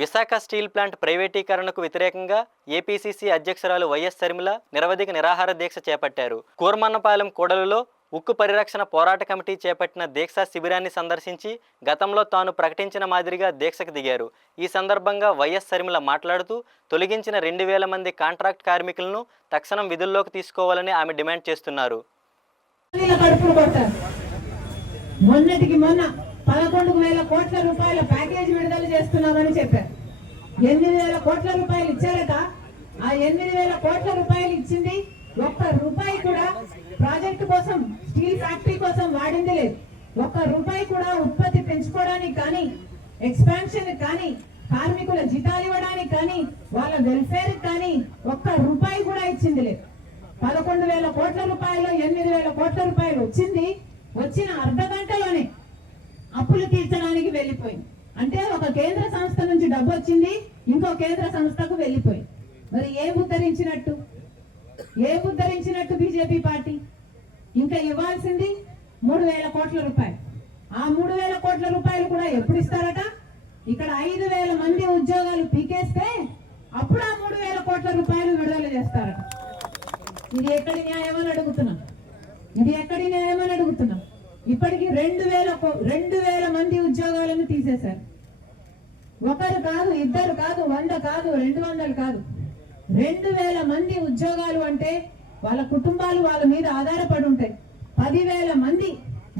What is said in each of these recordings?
Visakha steel plant ప్రైవేటీకరణకు వ్యతిరేకంగా APCC అధ్యక్షురాలు వైఎస్ షర్మిల నిరవధిక నిరాహార దీక్ష చేపట్టారు. కూర్మన్నపాలెం కూడలిలో ఉక్కు పరిరక్షణ పోరాట కమిటీ చేపట్టిన దీక్షా శిబిరాన్ని సందర్శించి గతంలో తాను ప్రకటించిన మాదిరిగా దీక్షకు దిగారు. ఈ సందర్భంగా వైఎస్ షర్మిల మాట్లాడుతూ తొలగించిన 2000 మంది కాంట్రాక్ట్ కార్మికులను తక్షణం విధుల్లోకి తీసుకోవాలని ఆమె డిమాండ్ చేస్తున్నారు. మొన్నటికి మొన్న 11,000 కోట్ల రూపాయల ప్యాకేజ్ విడుదల చేస్తున్నామని చెప్పారు. 8,000 కోట్ల రూపాయలు ఇచ్చారట. ఆ 8,000 కోట్ల రూపాయలు ఇచ్చింది ఒక్క రూపాయి కూడా ప్రాజెక్టు కోసం, స్టీల్ ఫ్యాక్టరీ కోసం వాడింది లేదు. ఒక్క రూపాయి కూడా ఉత్పత్తి పెంచుకోవడానికి కానీ, ఎక్స్పాన్షన్ కానీ, కార్మికుల జీతాలు ఇవ్వడానికి కానీ, వాళ్ళ వెల్ఫేర్ కానీ ఒక్క రూపాయి కూడా ఇచ్చింది లేదు. 11,000 కోట్ల రూపాయలు 8,000 కోట్ల రూపాయలు వచ్చిన అర్ధ గంటలోనే అప్పులు తీర్చడానికి వెళ్ళిపోయింది. అంటే ఒక కేంద్ర సంస్థ నుంచి డబ్బు వచ్చింది, ఇంకో కేంద్ర సంస్థకు వెళ్ళిపోయింది. మరి ఏం ఉద్ధరించినట్టు బీజేపీ పార్టీ? ఇంకా ఇవ్వాల్సింది 3,000 కోట్ల రూపాయలు. ఆ 3,000 కోట్ల రూపాయలు కూడా ఎప్పుడు ఇస్తారట? ఇక్కడ 5,000 మంది ఉద్యోగాలు పీకేస్తే అప్పుడు ఆ 3,000 కోట్ల రూపాయలు విడుదల చేస్తారట. ఇది ఎక్కడి న్యాయం అని అడుగుతున్నాం. ఇప్పటికి 2,000 మంది ఉద్యోగాలను తీసేశారు. ఒకరు కాదు, ఇద్దరు కాదు, 100 కాదు, 200 కాదు, 2,000 మంది ఉద్యోగాలు. అంటే వాళ్ళ కుటుంబాలు వాళ్ళ మీద ఆధారపడి ఉంటాయి. 10,000 మంది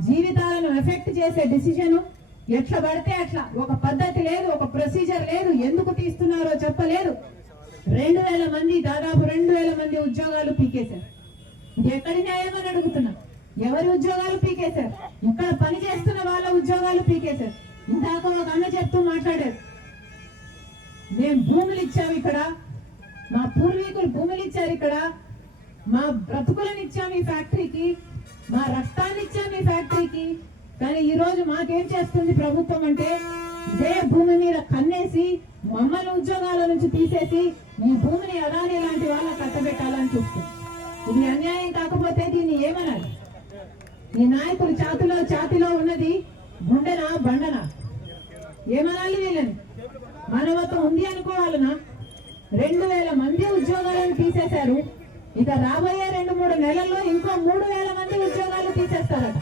జీవితాలను ఎఫెక్ట్ చేసే డిసిజన్ ఎట్లా పడితే అట్లా, ఒక పద్ధతి లేదు, ఒక ప్రొసీజర్ లేదు, ఎందుకు తీస్తున్నారో చెప్పలేదు. 2,000 మంది, దాదాపు 2,000 మంది ఉద్యోగాలు పీకేశారు. ఇది ఎక్కడి న్యాయం అని అడుగుతున్నా. ఎవరి ఉద్యోగాలు పీకేశారు? ఇక్కడ పని చేస్తున్న వాళ్ళ ఉద్యోగాలు పీకేశారు. ఇందాక ఒక అన్న చెప్తూ మాట్లాడారు, మేము భూములు ఇచ్చాము, ఇక్కడ మా పూర్వీకులు భూములు ఇచ్చారు, ఇక్కడ మా బ్రతుకులను ఇచ్చాము ఈ ఫ్యాక్టరీకి, మా రక్తాన్ని ఇచ్చాము ఈ ఫ్యాక్టరీకి. కానీ ఈ రోజు మాకేం చేస్తుంది ప్రభుత్వం అంటే, ఇదే భూమి మీద కన్నేసి మమ్మల్ని ఉద్యోగాల నుంచి తీసేసి ఈ భూమిని అదాని లాంటి వాళ్ళ కట్టబెట్టాలని చూస్తుంది. ఇది అన్యాయం కాకపోతే దీన్ని ఏమనాలి? ఈ నాయకులు ఛాతిలో ఉన్నది గుండెనా బండనా? ఏమనాలి వీళ్ళని? మానవత్వం ఉంది అనుకోవాలనా? 2,000 మంది ఉద్యోగాలను తీసేశారు. ఇక రాబోయే 2-3 నెలల్లో ఇంకో 3,000 మంది ఉద్యోగాలు తీసేస్తారట.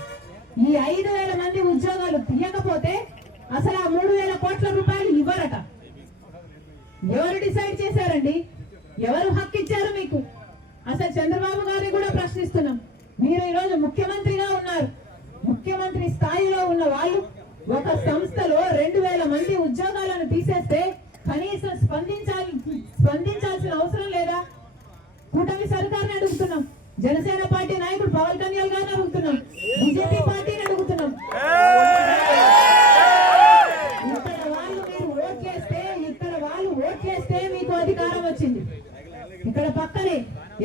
ఈ 5,000 మంది ఉద్యోగాలు తీయకపోతే అసలు ఆ 3,000 కోట్ల రూపాయలు ఇవ్వరట. ఎవరు డిసైడ్ చేశారండి? ఎవరు హక్కు ఇచ్చారు మీకు? అసలు చంద్రబాబు గారిని కూడా ప్రశ్నిస్తున్నాం. మీరు ఈరోజు ముఖ్యమంత్రిగా ఉన్నారు. ముఖ్యమంత్రి స్థాయిలో ఉన్న వాళ్ళు ఒక సంస్థలో 2,000 మంది ఉద్యోగాలను తీసేస్తే కనీసం స్పందించాల్సిన అవసరం లేదా? కూటమి సర్కార్ని అడుగుతున్నాం, జనసేన పార్టీ నాయకుడు పవన్ కళ్యాణ్ గారిని అడుగుతున్నాం, బీజేపీ పార్టీని అడుగుతున్నాం. ఇక్కడ వాళ్ళు ఓట్లేస్తే మీకు అధికారం వచ్చింది. ఇక్కడ పక్కనే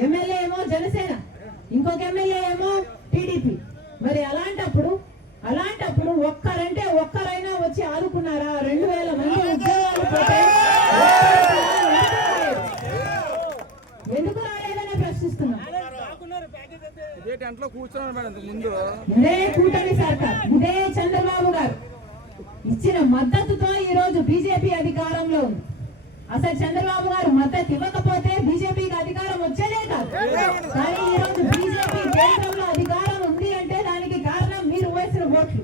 ఎమ్మెల్యే ఏమో జనసేన, ఇంకొక ఎమ్మెల్యే ఏమో టీడీపీ. మరి అలాంటప్పుడు ఒక్కరైనా వచ్చి ఆదుకున్నారా? 2,000 మంది ఉద్యోగాలు పోతే ఎందుకు రాలేదని ప్రశ్నిస్తున్నాం. ఇదే కూటమి సర్కార్, ఇదే చంద్రబాబు గారు ఇచ్చిన మద్దతుతో ఈ రోజు బీజేపీ అధికారంలో ఉంది. అసలు చంద్రబాబు గారు మద్దతు ఇవ్వకపోతే బీజేపీకి అధికారం వచ్చేదే కాదు. కానీ ఈ రోజు బీజేపీ కేంద్రంలో అధికారం ఉంది అంటే దానికి కారణం మీరు వేసిన ఓట్లు.